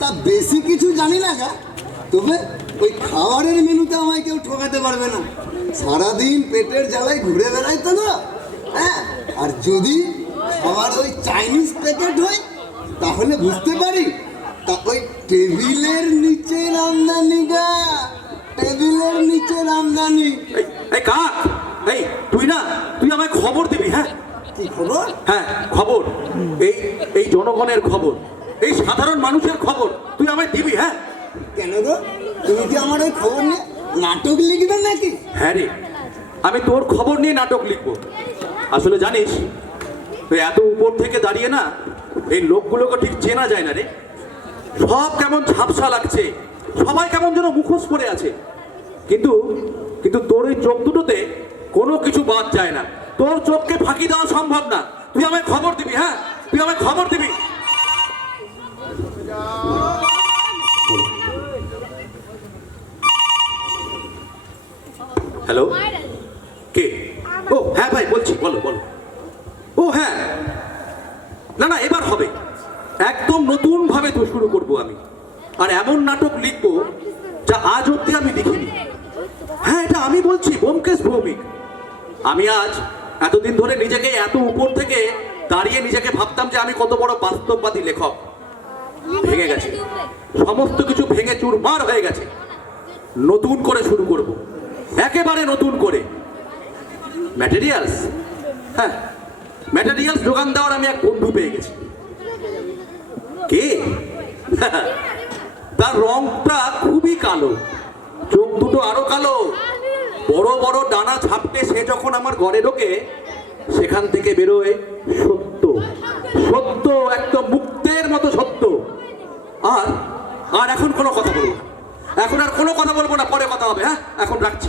তা বেশি কিছু জানি না গা, তবে ওই খাবারের মেনুতে আমায় কেউ ঠকাতে পারবে না। সারাদিন পেটের জ্বালায় ঘুরে বেড়াই তো না। হ্যাঁ, আর যদি খাবার ওই চাইনিজ প্যাকেট হয় তাহলে বুঝতে পারি তা ওই টেবিলের নিচের আমদানি গা, টেবিলের নিচের আমদানি। এই কাক, এই তুই আমায় খবর দিবি। হ্যাঁ, কি খবর? হ্যাঁ খবর, এই এই জনগণের খবর, এই সাধারণ মানুষের খবর তুই আমায় দিবি। হ্যাঁ। কেন গো, তুমি কি আমার ওই খবর নিয়ে নাটক লিখবে নাকি? হ্যাঁ রে, আমি তোর খবর নিয়ে নাটক লিখবো। আসলে জানিস, তুই এত উপর থেকে দাঁড়িয়ে না এই লোকগুলোকে ঠিক চেনা যায় না রে। সব কেমন ঝাপসা লাগছে, সবাই কেমন যেন মুখোশ পরে আছে, কিন্তু কিন্তু তোর এই চোখ দুটোতে কোনো কিছু বাদ যায় না। তোর চোখকে ফাঁকি দেওয়া সম্ভব না। তুই আমায় খবর দিবি। হ্যাঁ, তুই আমায় খবর দিবি। হ্যালো, কে? ও হ্যাঁ ভাই, বলছি, বলো বলো। ও হ্যাঁ, না না, এবার হবে, একদম নতুন ভাবে তো শুরু করব আমি, আর এমন নাটক লিখবো যা আজ অব্দি আমি লিখিনি। হ্যাঁ, এটা আমি বলছি, ব্যোমকেশ ভৌমিক। আমি আজ এতদিন ধরে নিজেকে এত উপর থেকে দাঁড়িয়ে নিজেকে ভাবতাম যে আমি কত বড় বাস্তববাদী লেখক। ভেঙে গেছে, সমস্ত কিছু ভেঙে চুরমার হয়ে গেছে। নতুন করে শুরু করব, একেবারে নতুন করে। ম্যাটেরিয়ালস, হ্যাঁ ম্যাটেরিয়ালস যোগান দেওয়ার আমি এক বন্ধু পেয়ে গেছি। কে? তার রংটা খুবই কালো, চোখ দুটো আরো কালো, বড় বড় ডানা ঝাপটে সে যখন আমার ঘরে ঢোকে সেখান থেকে বেরোয় সত্য, সত্য, একদম মুক্তের মতো সত্য। আর আর এখন কোনো কথা বলবো না, এখন আর কোনো কথা বলবো না, পরে কথা হবে। হ্যাঁ, এখন রাখছি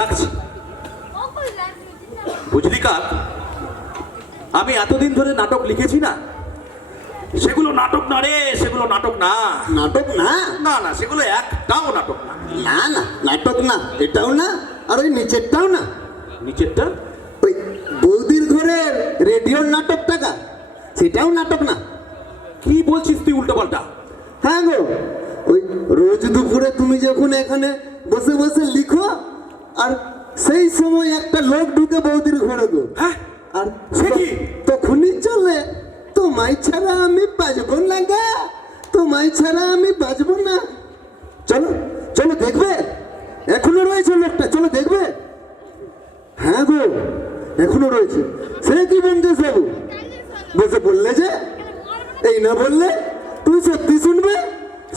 রাখছি। বুঝলি কাক, আমি এতদিন ধরে নাটক লিখেছি না, সেগুলো নাটক না রে, সেগুলো নাটক না। নাটক না? না না, সেগুলো একটাও নাটক না। না না, নাটক না, এটাও না, আর ওই নিচেরটাও না। নিচেরটা? ওই বৌদির ঘরের রেডিওর নাটক টাকা, সেটাও নাটক না। কি বলছিস তুই উল্টো পাল্টা? হ্যাঁ গো, ওই রোজ দুপুরে তুমি যখন এখানে বসে বসে লিখো, আর সেই সময় একটা লোক ঢুকে বৌদির ঘরে গো। হ্যাঁ, আর সে কি? তখনই চলে, তোমায় ছাড়া আমি বাজবো না গা, তোমায় ছাড়া আমি বাজবো না। চলো চলো দেখবে, এখনো রয়েছে লোকটা, চলো দেখবে। হ্যাঁ গো, এখনো রয়েছে। সে কি ব্যোমকেশ বাবু, বসে বললে যে, এই না বললে তুই সত্যি শুনবে,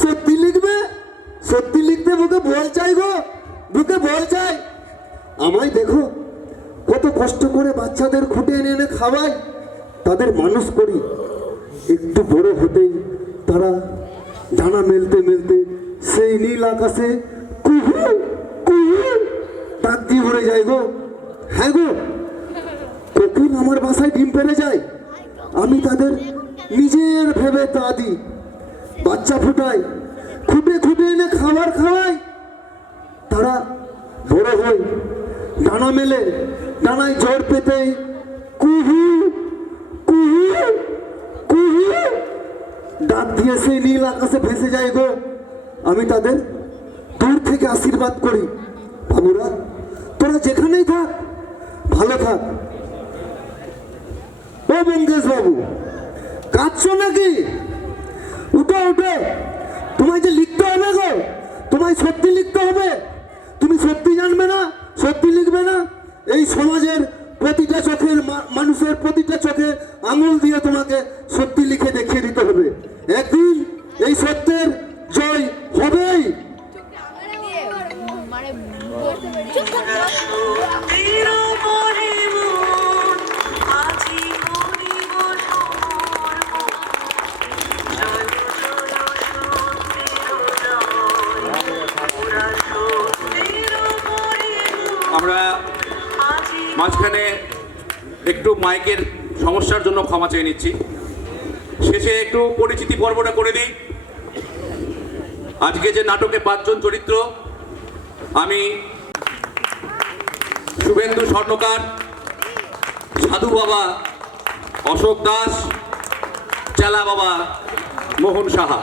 সত্যি লিখবে। সত্যি লিখতে বুকে বল চাই গো, বুকে বল চাই। আমায় দেখো, কত কষ্ট করে বাচ্চাদের খুঁটে এনে এনে খাওয়াই, তাদের মানুষ করি। একটু বড় হতেই তারা ডানা মেলতে মেলতে সেই নীল আকাশে কুহু কুহু ডাক দিয়ে ভরে যায় গো। হ্যাঁ গো, কোকিল আমার বাসায় ডিম পেড়ে যায়, আমি তাদের নিজের ভেবে তা দিই। বাচ্চা ফুটাই, খুঁটে খুঁটে এনে খাবার খাওয়াই, তারা বড় হয়, ডানা মেলে, ডানায় জ্বর পেতেই কুহু কুহু কুহু ডাক দিয়ে সেই নীল আকাশে ভেসে যায় গো। আমি তাদের দূর থেকে আশীর্বাদ করি, বাবুরা তোরা যেখানেই থাক, ভালো থাক। ও ব্যোমকেশ বাবু, কাঁদছো নাকি? উঠো উঠো, তোমায় যে লিখতে হবে গো, তোমায় সত্যি লিখতে হবে। তুমি সত্যি জানবে না, সত্যি লিখবে না, এই সমাজের প্রতিটা চোখের মানুষের প্রতিটা চোখে আঙুল দিয়ে তোমাকে সত্যি লিখে দেখিয়ে দিতে হবে। একদিন এই সত্যের জয় হবেই। আজি করিব সমর্পণ মাঝখানে একটু মাইকের সমস্যার জন্য ক্ষমা চেয়ে নিচ্ছি। শেষে একটু পরিচিতি পর্বটা করে দিই। আজকে যে নাটকে 5 জন চরিত্র, আমি শুভেন্দু স্বর্ণকার, সাধু বাবা অশোক দাস, চেলা বাবা মোহন সাহা।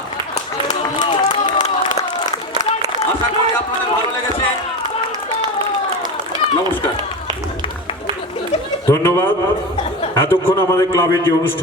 আশা করি আপনাদের ভালো লেগেছে। নমস্কার। ধন্যবাদ। এতক্ষণ আমাদের ক্লাবের যে অনুষ্ঠান